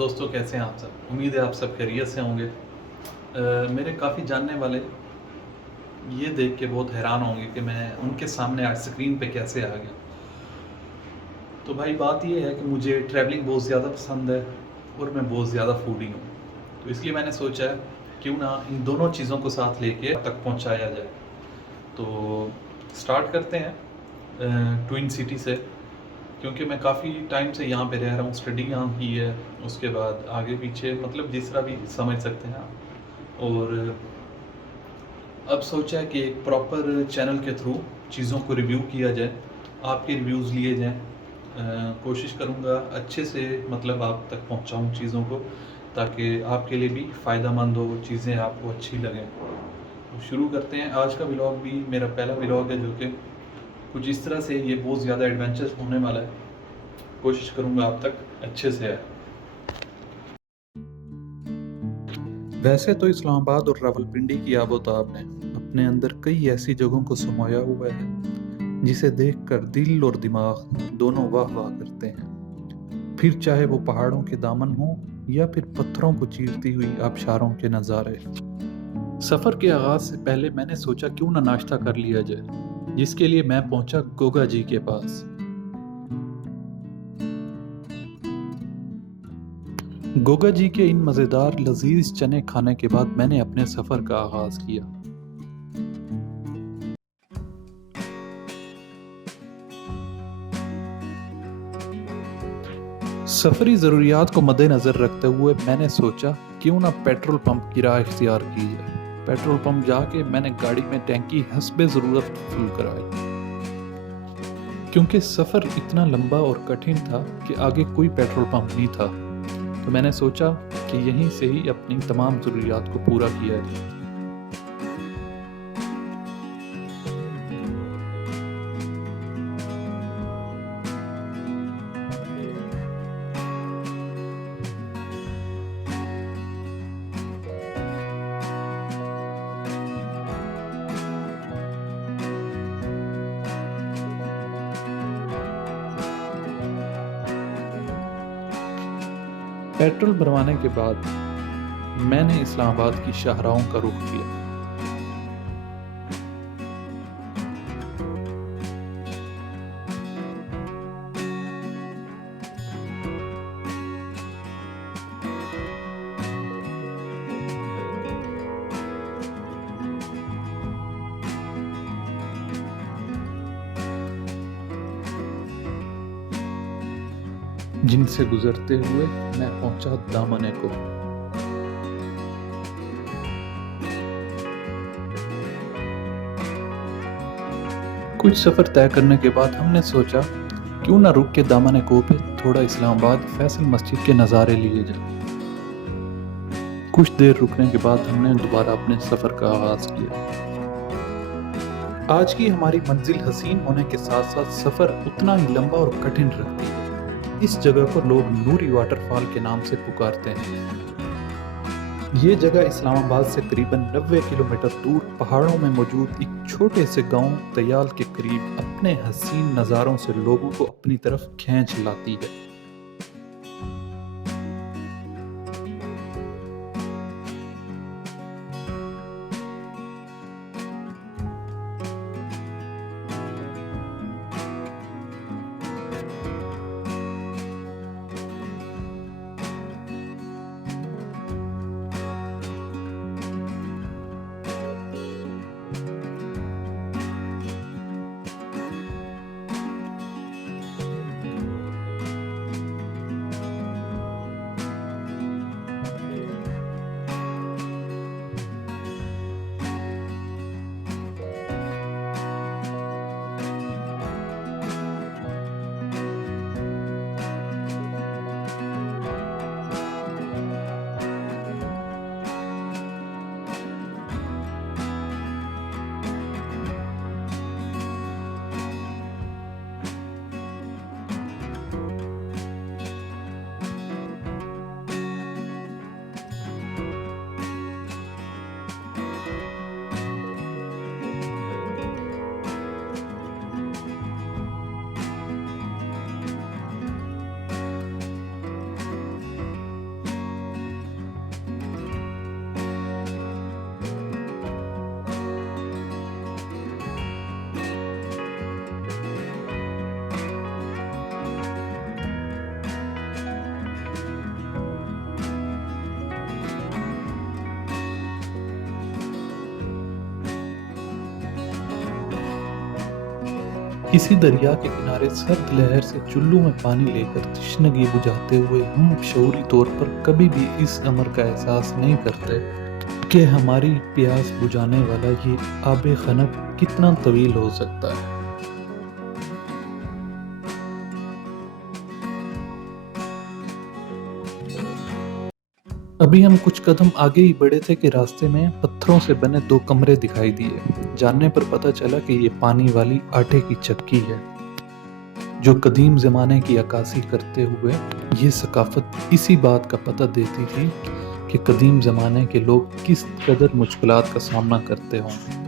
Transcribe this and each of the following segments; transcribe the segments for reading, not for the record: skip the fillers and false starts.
दोस्तों, कैसे हैं आप सब? उम्मीद है आप सब खैरियत से होंगे। मेरे काफ़ी जानने वाले ये देख के बहुत हैरान होंगे कि मैं उनके सामने आज स्क्रीन पे कैसे आ गया। तो भाई बात ये है कि मुझे ट्रैवलिंग बहुत ज़्यादा पसंद है और मैं बहुत ज़्यादा फूडी हूँ। तो इसलिए मैंने सोचा है क्यों ना इन दोनों चीज़ों को साथ लेके तक पहुँचाया जाए। तो स्टार्ट करते हैं ट्विन सिटी से, क्योंकि मैं काफ़ी टाइम से यहाँ पे रह रहा हूँ, स्टडी यहाँ की है, उसके बाद आगे पीछे मतलब जिस तरह भी समझ सकते हैं आप। और अब सोचा है कि एक प्रॉपर चैनल के थ्रू चीज़ों को रिव्यू किया जाए, आपके रिव्यूज़ लिए जाएँ। कोशिश करूँगा अच्छे से मतलब आप तक पहुँचाऊँ चीज़ों को, ताकि आपके लिए भी फ़ायदेमंद हो, चीज़ें आपको अच्छी लगें। तो शुरू करते हैं। आज का व्लॉग भी मेरा पहला व्लॉग है, जो कि कुछ इस तरह से ये बहुत ज़्यादा एडवेंचरस होने वाला है। कोशिश करूँगा आप तक अच्छे से आए। वैसे तो इस्लामाबाद और रावलपिंडी की आबोताब ने अपने अंदर कई ऐसी जगहों को समाया हुआ है जिसे देखकर दिल और दिमाग दोनों वाह वाह करते हैं। फिर चाहे वो पहाड़ों के दामन हो या फिर पत्थरों को चीरती हुई आबशारों के नज़ारे। सफ़र के आगाज से पहले मैंने सोचा क्यों ना नाश्ता कर लिया जाए, जिसके लिए मैं पहुंचा गोगा जी के पास। गोगा जी के इन मज़ेदार लजीज चने खाने के बाद मैंने अपने सफ़र का आगाज़ किया। सफरी ज़रूरियात को मद्देनज़र रखते हुए मैंने सोचा क्यों ना पेट्रोल पंप की राह इख्तियार की जाए। पेट्रोल पंप जाके मैंने गाड़ी में टैंकी हस्बे ज़रूरत फुल कराई, क्योंकि सफ़र इतना लंबा और कठिन था कि आगे कोई पेट्रोल पंप नहीं था। तो मैंने सोचा कि यहीं से ही अपनी तमाम ज़रूरियात को पूरा किया जाए। पेट्रोल भरवाने के बाद मैंने इस्लामाबाद की शाहराहों का रुख किया। जिनसे गुजरते हुए मैं पहुंचा दामने को। कुछ सफर तय करने के बाद हमने सोचा क्यों ना रुक के दामने को पे थोड़ा इस्लामाबाद फैसल मस्जिद के नज़ारे लिए जाए। कुछ देर रुकने के बाद हमने दोबारा अपने सफर का आगाज किया। आज की हमारी मंजिल हसीन होने के साथ साथ सफर उतना ही लंबा और कठिन रखती है। इस जगह को लोग नूरी वाटरफॉल के नाम से पुकारते हैं। ये जगह इस्लामाबाद से करीबन 90 किलोमीटर दूर पहाड़ों में मौजूद एक छोटे से गांव तयाल के करीब अपने हसीन नज़ारों से लोगों को अपनी तरफ खींच लाती है। किसी दरिया के किनारे सर्द लहर से चुल्लू में पानी लेकर तश्नगी बुझाते हुए हम शऊरी तौर पर कभी भी इस अमर का एहसास नहीं करते कि हमारी प्यास बुझाने वाला ये आबे खनक कितना तवील हो सकता है। अभी हम कुछ कदम आगे ही बढ़े थे कि रास्ते में पत्थरों से बने दो कमरे दिखाई दिए। जानने पर पता चला कि ये पानी वाली आटे की चक्की है, जो कदीम ज़माने की अक्कासी करते हुए ये सकाफत इसी बात का पता देती थी कि कदीम ज़माने के लोग किस कदर मुश्किलात का सामना करते होंगे।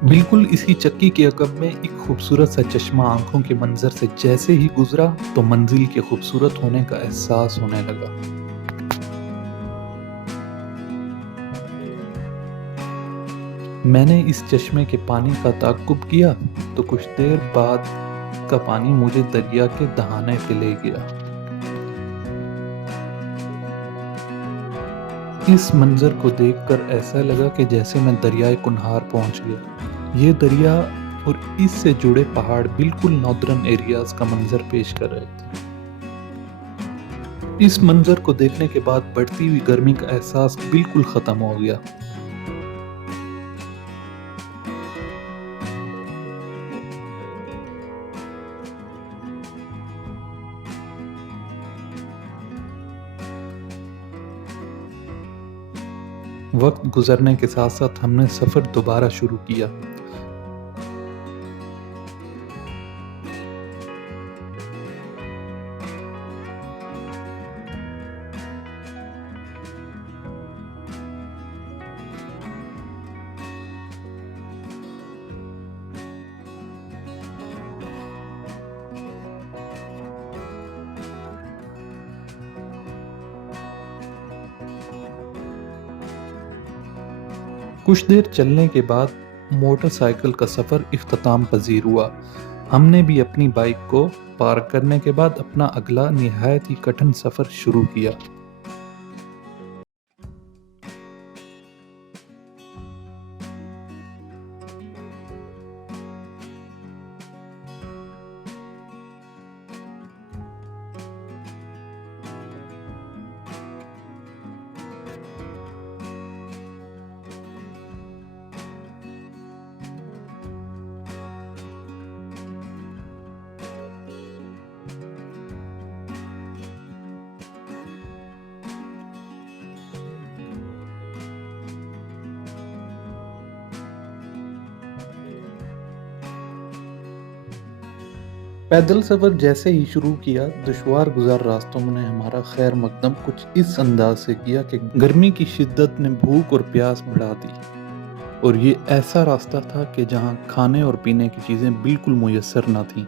बिल्कुल इसी चक्की के अगम में एक खूबसूरत सा चश्मा आंखों के मंजर से जैसे ही गुजरा तो मंजिल के खूबसूरत होने का एहसास होने लगा। मैंने इस चश्मे के पानी का ताक़ुब किया तो कुछ देर बाद का पानी मुझे दरिया के दहाने पे ले गया। इस मंजर को देखकर ऐसा लगा कि जैसे मैं दरियाए कुनहार पहुंच गया। ये दरिया और इससे जुड़े पहाड़ बिल्कुल नॉर्दर्न एरियाज का मंजर पेश कर रहे थे। इस मंजर को देखने के बाद बढ़ती हुई गर्मी का एहसास बिल्कुल खत्म हो गया। वक्त गुजरने के साथ साथ हमने सफर दोबारा शुरू किया। कुछ देर चलने के बाद मोटरसाइकिल का सफर इख्तिताम पजीर हुआ। हमने भी अपनी बाइक को पार्क करने के बाद अपना अगला निहायत ही कठिन सफर शुरू किया। पैदल सफर जैसे ही शुरू किया, दुश्वार गुजार रास्तों ने हमारा खैर मकदम कुछ इस अंदाज से किया कि गर्मी की शिद्दत ने भूख और प्यास बढ़ा दी। और ये ऐसा रास्ता था कि जहां खाने और पीने की चीजें बिल्कुल मुयस्सर न थीं।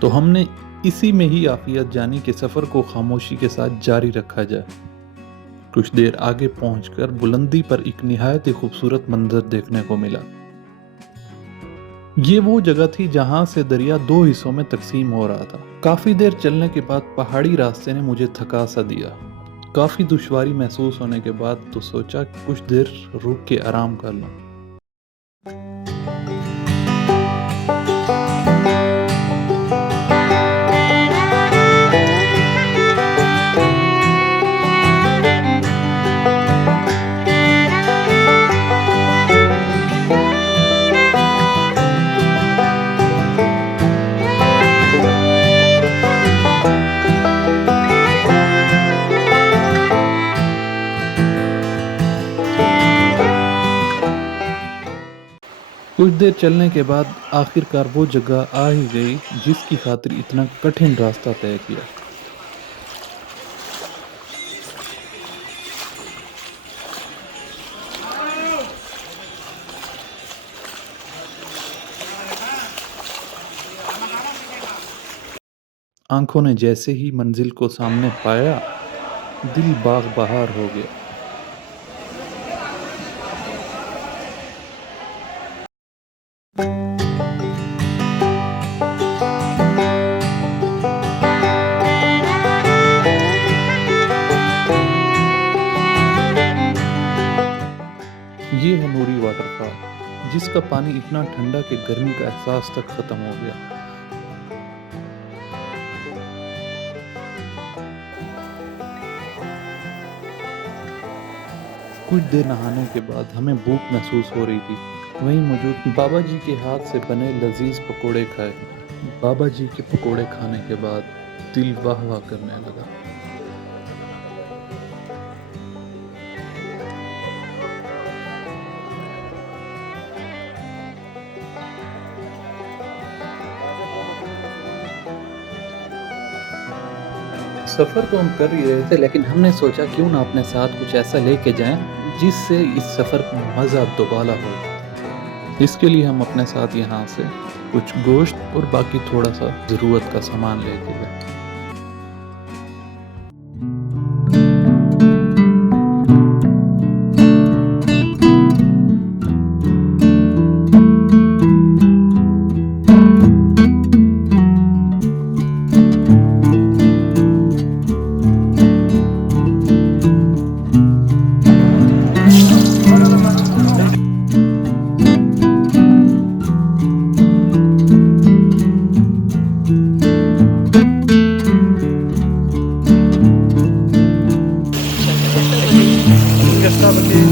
तो हमने इसी में ही आफियत जानी कि सफर को खामोशी के साथ जारी रखा जाए। कुछ देर आगे पहुंचकर बुलंदी पर एक निहायत ही खूबसूरत मंजर देखने को मिला। ये वो जगह थी जहां से दरिया दो हिस्सों में तकसीम हो रहा था। काफी देर चलने के बाद पहाड़ी रास्ते ने मुझे थका सा दिया। काफी दुश्वारी महसूस होने के बाद तो सोचा कुछ देर रुक के आराम कर लूं। कुछ देर चलने के बाद आखिरकार वो जगह आ ही गई जिसकी खातिर इतना कठिन रास्ता तय किया। आंखों ने जैसे ही मंजिल को सामने पाया, दिल बाग बहार हो गया। ये है नूरी वाटरफॉल। जिसका पानी इतना ठंडा कि गर्मी का एहसास तक खत्म हो गया। कुछ देर नहाने के बाद हमें भूख महसूस हो रही थी। वहीं मौजूद बाबा जी के हाथ से बने लजीज पकोड़े खाए। बाबा जी के पकोड़े खाने के बाद दिल वाह वाह करने लगा। सफ़र तो हम कर ही रहे थे, लेकिन हमने सोचा क्यों ना अपने साथ कुछ ऐसा लेके जाएं जिससे इस सफ़र का मज़ा दोबाला हो। इसके लिए हम अपने साथ यहाँ से कुछ गोश्त और बाकी थोड़ा सा ज़रूरत का सामान लेके गए। Gestava aqui.